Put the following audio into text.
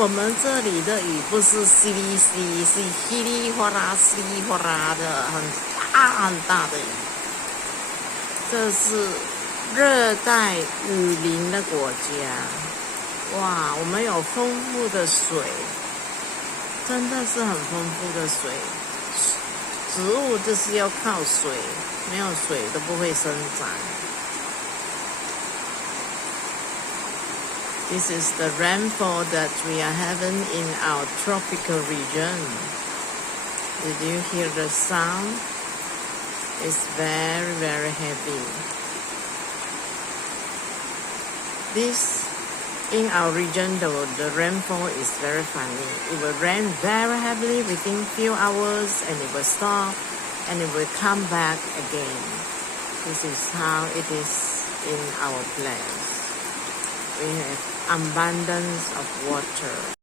我们这里的雨不是淅沥淅，是稀里哗啦、稀里哗啦的，很大很大的雨。这是热带雨林的国家，哇，我们有丰富的水，真的是很丰富的水。植物就是要靠水，没有水都不会生长。This is the rainfall that we are having in our tropical region. Did you hear the sound? It's very, very heavy. This, in our region, the rainfall is very funny. It will rain very heavily within few hours and it will stop and it will come back again. This is how it is in our place. We have abundance of water.